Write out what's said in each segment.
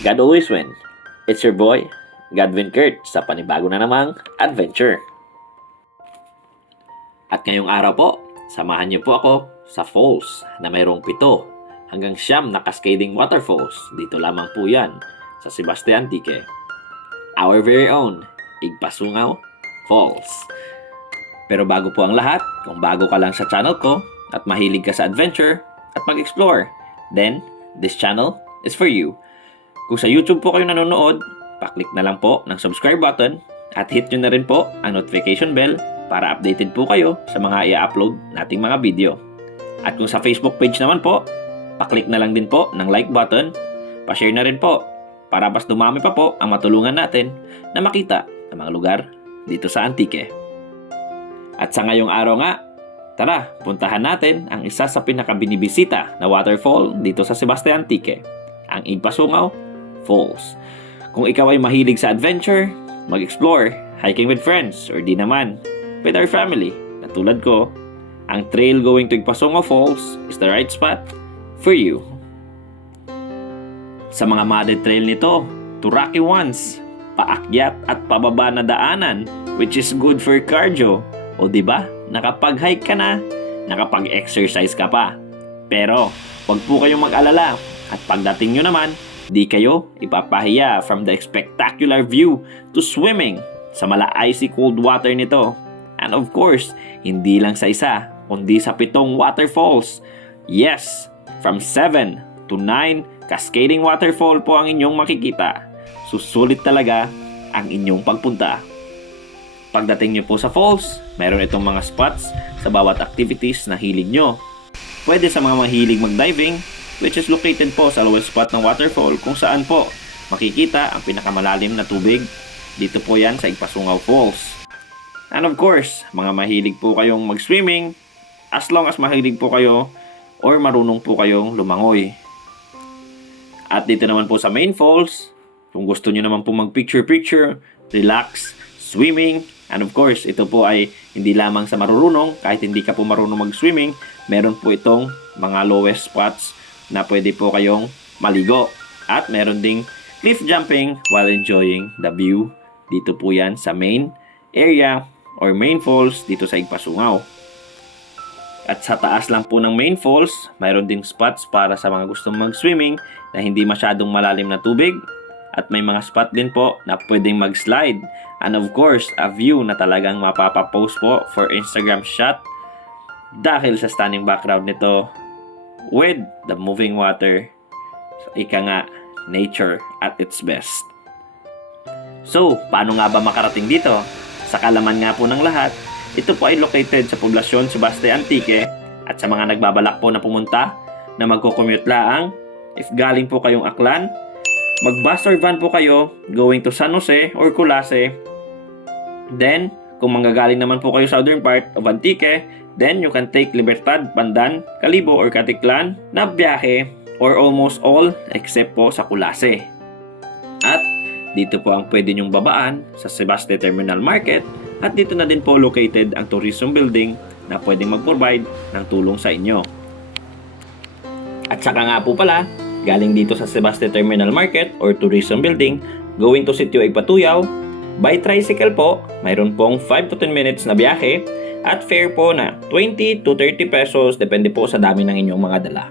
God always win. It's your boy, Godwin Kurt, sa panibago na namang adventure. At ngayong araw po, samahan niyo po ako sa falls na mayroong pito hanggang siyam na cascading waterfalls. Dito lamang po yan sa Sebastian Tique. Our very own Igpasungaw Falls. Pero bago po ang lahat, kung bago ka lang sa channel ko at mahilig ka sa adventure at mag-explore, then this channel is for you. Kung sa YouTube po kayo nanonood, paklik na lang po ng subscribe button at hit nyo na rin po ang notification bell para updated po kayo sa mga i-upload nating mga video. At kung sa Facebook page naman po, paklik na lang din po ng like button, pa-share na rin po para mas dumami pa po ang matulungan natin na makita ang mga lugar dito sa Antique. At sa ngayong araw nga, tara, puntahan natin ang isa sa pinakabinibisita na waterfall dito sa Sebastian Antique, ang Igpasungaw Falls. Kung ikaw ay mahilig sa adventure, mag-explore, hiking with friends, or di naman, with our family, na tulad ko, ang trail going to Igpasungaw Falls is the right spot for you. Sa mga modded trail nito, to rocky ones, paakyat at pababa na daanan, which is good for cardio. O di ba? Nakapag-hike ka na, nakapag-exercise ka pa. Pero, wag po kayong mag-alala. At pagdating nyo naman, di kayo ipapahiya from the spectacular view to swimming sa mala icy cold water nito. And of course, hindi lang sa isa, kundi sa pitong waterfalls. Yes, from 7 to 9 cascading waterfall po ang inyong makikita. Susulit talaga ang inyong pagpunta. Pagdating nyo po sa falls, meron itong mga spots sa bawat activities na hilig nyo. Pwede sa mga mahilig mag-diving, which is located po sa lowest spot ng waterfall kung saan po makikita ang pinakamalalim na tubig. Dito po yan sa Igpasungaw Falls. And of course, mga mahilig po kayong mag-swimming, as long as mahilig po kayo or marunong po kayong lumangoy. At dito naman po sa main falls, kung gusto nyo naman po mag-picture-picture, relax, swimming, and of course, ito po ay hindi lamang sa marurunong, kahit hindi ka po marunong mag-swimming, meron po itong mga lowest spots na pwede po kayong maligo. At meron ding cliff jumping while enjoying the view. Dito po yan sa main area or main falls dito sa Igpasungaw. At sa taas lang po ng main falls, mayroon ding spots para sa mga gustong mag-swimming na hindi masyadong malalim na tubig. At may mga spot din po na pwedeng mag-slide. And of course, a view na talagang mapapapost po for Instagram shot dahil sa stunning background nito with the moving water. Ika nga, nature at its best. So, paano nga ba makarating dito? Sa kalaman nga po ng lahat, ito po ay located sa poblasyon Subaste Antique at sa mga nagbabalak po na pumunta na magko-commute laang, if galing po kayong Aklan, mag-bus or van po kayo going to San Jose or Culase. Then, kung manggagaling naman po kayo southern part of Antique, then you can take Libertad, Pandan, Calibo or Katiklan na biyahe or almost all except po sa Culase. At dito po ang pwede nyong babaan sa Sebaste Terminal Market at dito na din po located ang tourism building na pwedeng mag-provide ng tulong sa inyo. At saka nga po pala, galing dito sa Sebaste Terminal Market or Tourism Building, going to Sitio Igpatuyaw, by tricycle po, mayroon pong 5 to 10 minutes na biyahe at fare po na 20 to 30 pesos depende po sa dami ng inyong mga dala.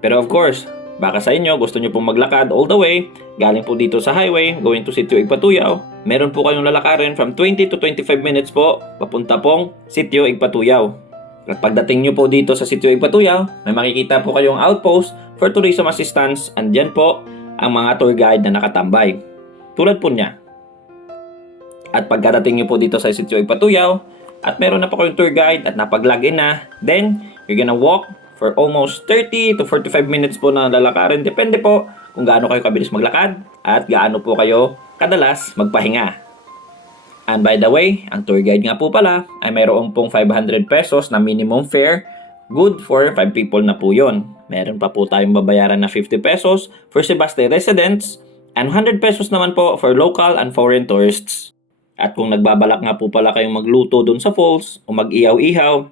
Pero of course, baka sa inyo gusto nyo pong maglakad all the way, galing po dito sa highway, going to Sitio Igpatuyaw, meron po kayong lalakarin from 20 to 25 minutes po, papunta pong Sitio Igpatuyaw. At pagdating nyo po dito sa Sitio Igpatuyaw, may makikita po kayong outpost for tourism assistance and dyan po ang mga tour guide na nakatambay. Tulad po niya. At pagkadating nyo po dito sa Sitio Igpatuyaw, at meron na po kayong tour guide at napag-login na, then you're gonna walk for almost 30 to 45 minutes po na lalakarin. Depende po kung gaano kayo kabilis maglakad at gaano po kayo kadalas magpahinga. And by the way, ang tour guide nga po pala ay mayroon pong 500 pesos na minimum fare. Good for 5 people na po yon. Meron pa po tayong babayaran na 50 pesos for Sebaste residents and 100 pesos naman po for local and foreign tourists. At kung nagbabalak nga po pala kayong magluto dun sa falls o mag-ihaw-ihaw,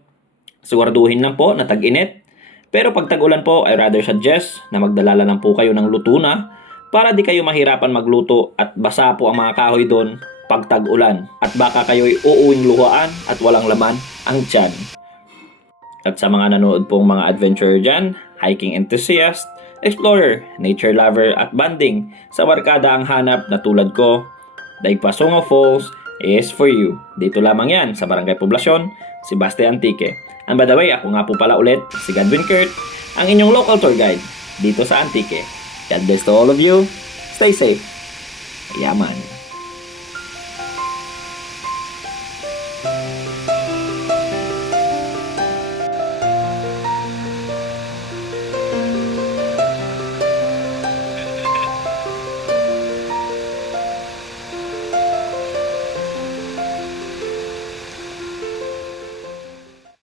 siguraduhin lang po na tag-init Pero pag tag-ulan po, I rather suggest na magdala lang po kayo ng luto na para di kayo mahirapan magluto at basa po ang mga kahoy doon pag tag-ulan at baka kayo'y uuwing luhaan at walang laman ang tiyan. At sa mga nanood pong mga adventurer dyan, hiking enthusiast, explorer, nature lover at banding, sa barkada ang hanap na tulad ko, Daigpasongo Falls is for you. Dito lamang yan sa Barangay Poblasyon, Sebastian Antique. And by the way, ako nga po pala ulit, si Godwin Kurt, ang inyong local tour guide dito sa Antique. God bless to all of you. Stay safe. Yaman.